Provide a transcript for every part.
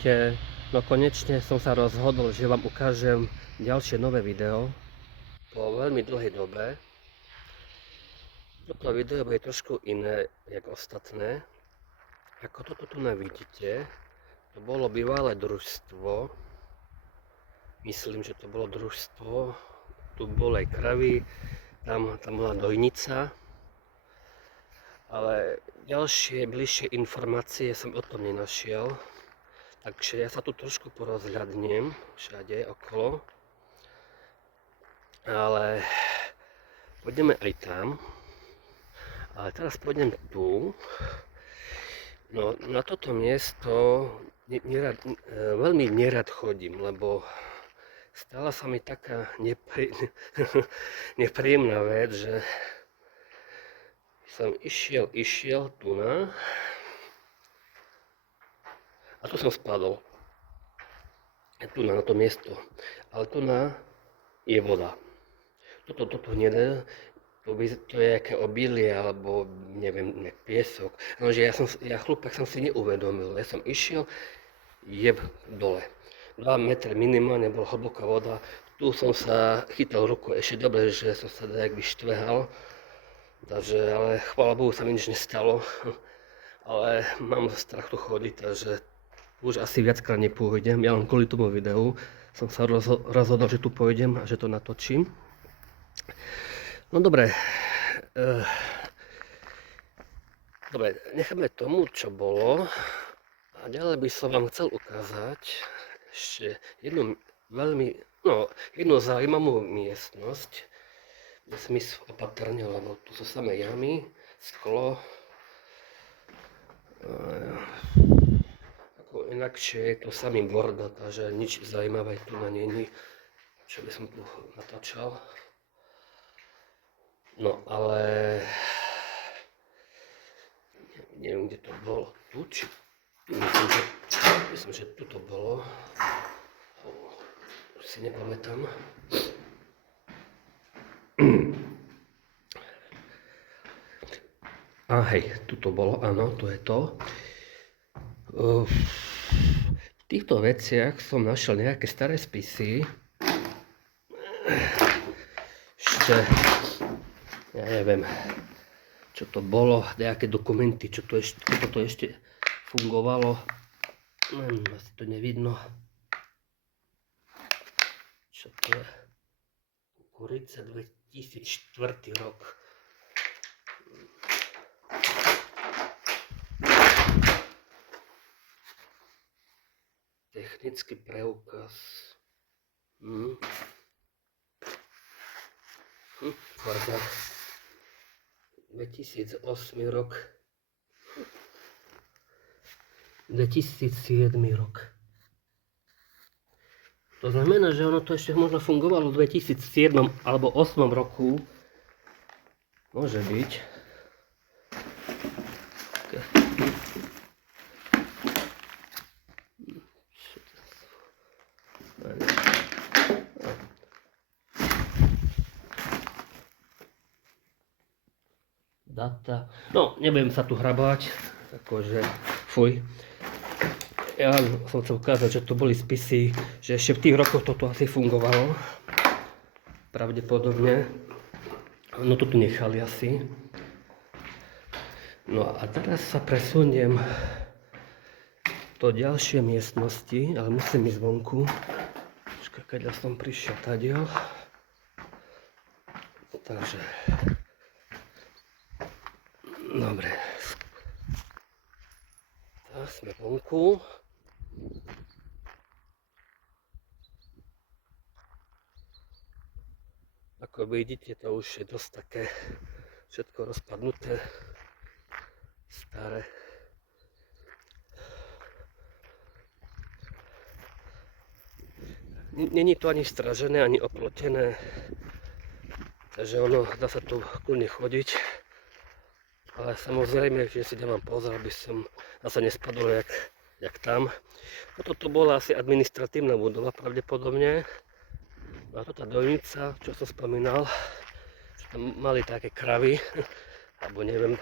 Ahojte, no konečne som sa rozhodol, že vám ukážem ďalšie nové video po veľmi dlhej dobe. Toto video bude trošku iné, jak ostatné. Ako toto tu vidíte, to bolo bývalé družstvo. Myslím, že to bolo družstvo. Tu boli aj kravy, tam bola dojnica. Ale ďalšie, bližšie informácie som o tom nenašiel. Takže ja sa tu trošku porozhľadnem všade okolo, ale pôjdeme aj tam, ale teraz pôjdem tu. No na toto miesto veľmi nerad chodím, lebo stala sa mi taká nepríjemná vec, že som išiel tu a tu som spadol. Tu na to miesto. Ale tu je voda. Toto hnedé, to je aké obilie, alebo neviem, piesok. Lenže ja chlúpak som si neuvedomil. Ja som išiel, dole. 2 metre minimálne bola hlboká voda. Tu som sa chytal ruku. Ešte dobre, že som sa tak vyštvehal. Takže, ale chvála Bohu sa mi nič nestalo. Ale mám strach tu chodiť, takže už asi viackrát nepôjdem, ja len kvôli tomu videu som sa rozhodol, že tu pôjdem a že to natočím. No dobre, necháme tomu, čo bolo, a ďalej by som vám chcel ukázať ešte jednu zaujímavú miestnosť, kde som ísť opatrne, lebo tu sú samé jamy, sklo. Inakšie je to samý borda, takže nič zaujímavé tu na není, čo by som tu natáčal. No ale neviem, kde to bolo. Tu či tu, myslím, že tu to bolo. Už si nepamätám. A hej, tu to bolo, áno, tu je to. V týchto veciach som našiel nejaké staré spisy. Ešte, ja neviem, čo to bolo, nejaké dokumenty, toto ešte fungovalo. Asi to nevidno. Čo to je? Kukurica 2004 rok. Technický preukaz. Kvadrát. 2008 rok. 2007 rok. To znamená, že ono to ešte možno fungovalo v 2007 alebo 2008 roku. Môže byť. Data. No, nebudem sa tu hrabať, akože fuj. Ja som chcel ukázať, že to boli spisy, že ešte v tých rokoch toto asi fungovalo. Pravdepodobne. No to tu nechali asi. No a teraz sa presuniem do ďalšej miestnosti, ale musím ísť vonku. Keď ja som prišiel tadiaľ. Takže dobre. Tak sme vonku. Ako vidíte, to už je dosť také všetko rozpadnuté, staré. Není to ani stražené, ani oplotené, takže ono, dá sa tu kľudne chodiť. Ale samozrejme, že si dávam pozor, aby som zase nespadol jak tam. Toto bola asi administratívna budova pravdepodobne. A to tá dojnica, čo som spomínal, že tam mali také kravy, alebo neviem,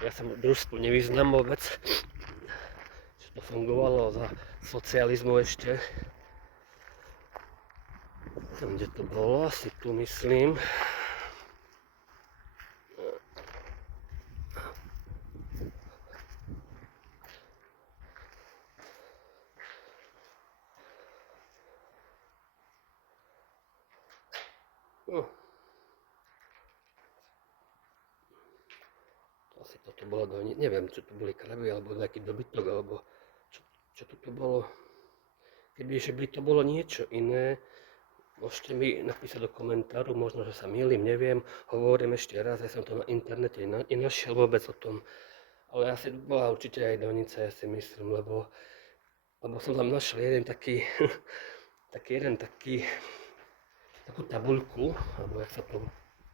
ja sa v družstvu nevyznám vôbec, čo To fungovalo za socializmu ešte. Tam, kde to bolo, asi tu myslím. No. Asi toto bolo neviem, čo to boli kravy, alebo nejaký dobytok, alebo čo to bolo. Kebyže by to bolo niečo iné, môžete mi napísať do komentáru, možno, že sa mýlim, neviem. Hovorím ešte raz, ja som to na internete nenašiel vôbec o tom. Ale asi bola určite aj donica, ja si myslím, lebo som tam našiel jeden taký, takú tabuľku, alebo jak sa to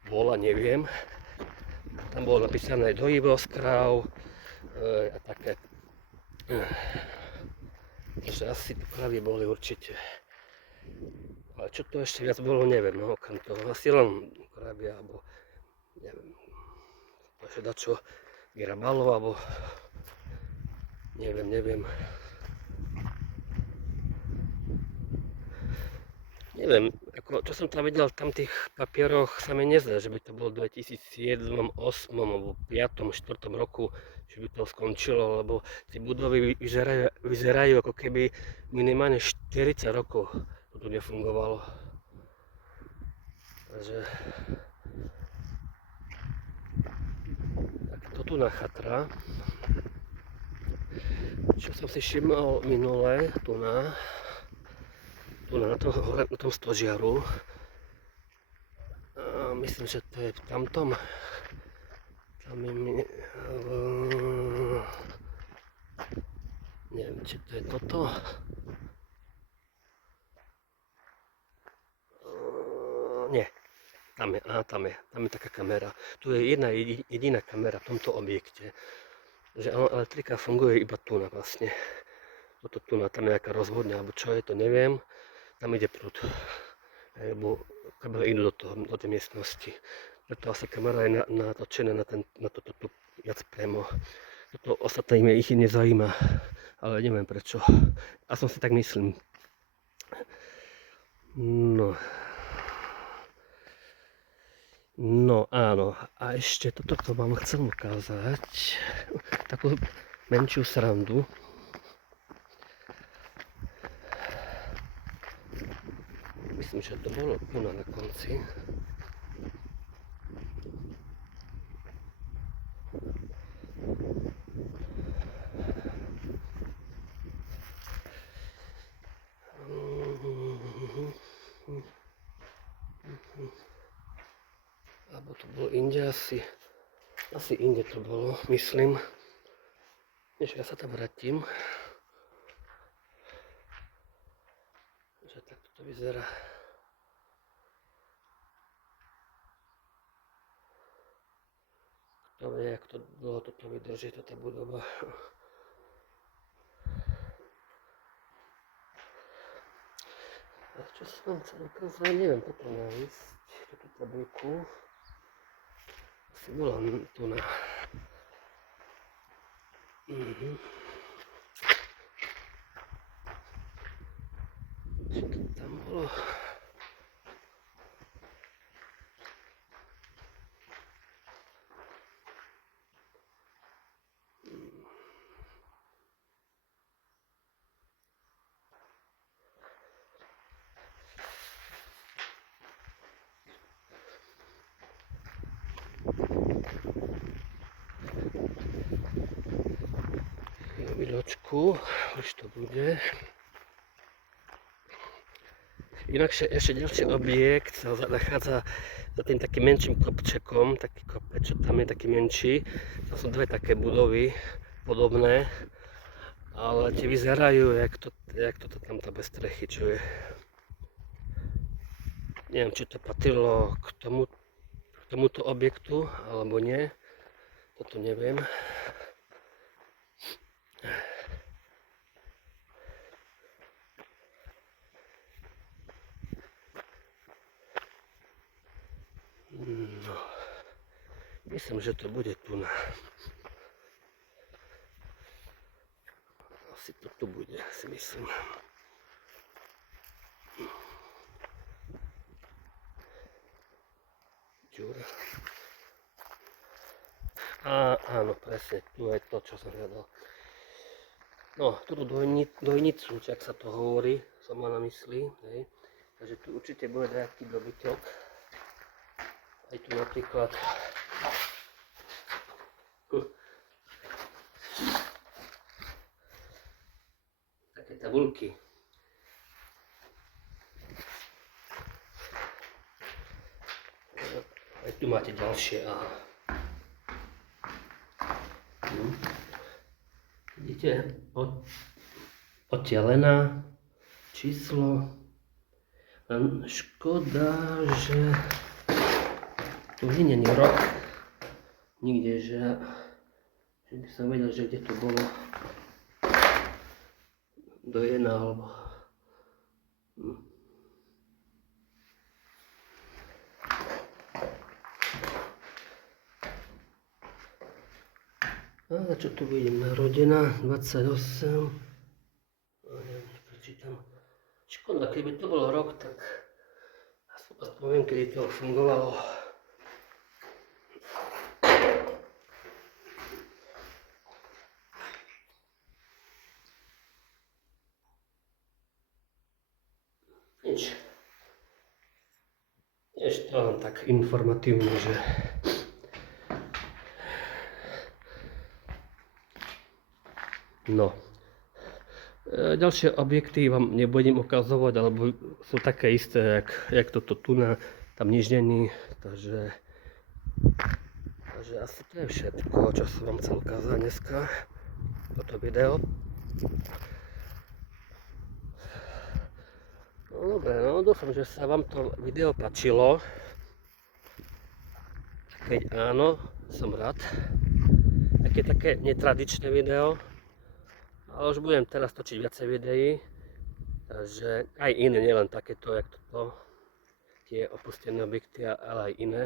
volá, neviem. Tam bolo napísané dojivosť kráv a také. Takže asi kravy boli určite. Ale čo to ešte viac bolo, neviem, no okrem toho. Asi len kravy, alebo neviem. Takže dačo vyrabalo, alebo neviem. Neviem, ako, čo som tam videl v tamtých papieroch, sa mi nezdá, že by to bolo v 2007, 2008 alebo 5., 4. roku, že by to skončilo, lebo tie budovy vyzerajú ako keby minimálne 40 rokov to tu nefungovalo. Takže tak to tu nachatra. Čo som si všimol minule, tu na tom stožiaru. Myslím, že to je v tamtom. Neviem, či to je toto. Nie, tam je taká kamera. Tu je jedna jediná kamera v tomto objekte. Že elektrika funguje iba tu na vlastne. Toto tu na, tam je nejaká rozvodňa, alebo čo je, to neviem. Tam ide prúd, lebo kabele idú do tej miestnosti. Preto asi kamera je natočená na toto tu viac priamo. Toto ostatné ich nezaujíma, ale neviem prečo. A som si tak myslím. No áno, a ešte toto vám chcem ukázať. Takú menšiu srandu. Myslím, že to bolo tu na konci. Alebo to bolo inde asi. Asi inde to bolo, myslím. Než ja sa tam vrátim. Že takto to vyzerá. Kto vie, jak to dlho toto vydrží, táto budova. A čo som vám chcel ukázať, neviem toto nájsť, túto tabuľku. Asi bola tu na... Čo to tam bolo? Chvíľočku, už to bude. Inakšie ešte ďalší objekt sa nachádza za tým takým menším kopčekom, taký kopec, čo tam je taký menší. To sú dve také budovy podobné, ale tie vyzerajú, jak to tamto bez strechy, čo je. Neviem, či to patrilo k tomuto objektu, alebo nie. Toto neviem. No, myslím, že to bude tu na... Asi to tu bude, si myslím. Ďura. Áno, presne, tu je to, čo som hľadal. No, túto dojnicu, jak sa to hovorí, som mal na mysli, hej. Takže tu určite bude nejaký dobytok. Aj tu napríklad také tabulky. Aj tu máte ďalšie. Vidíte, oddelená číslo. Len škoda, že tu nie je rok. Nikde, že by som vedel, že kde to bolo dojená, alebo a čo tu vidím? Narodená 28. Prečítam. Škoda, keby to bol rok, tak aspoň viem, kedy to fungovalo. Nič. Ešte len tak informatívne, že no. Ďalšie objekty vám nebudem ukazovať, alebo sú také isté, jak toto tu, tam nič není, takže asi to je všetko, čo som vám chcel ukázať dneska, toto video. No dobre, no dúfam, že sa vám to video páčilo. Keď áno, som rád. Také netradičné video. Ale už budem teraz točiť viacej videí, takže aj iné, nielen takéto, jak toto, tie opustené objekty, ale aj iné,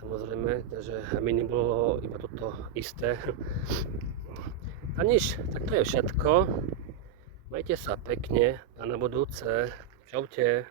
samozrejme, takže aby nebolo iba toto isté. A nič, tak to je všetko, majte sa pekne a na budúce, čaute.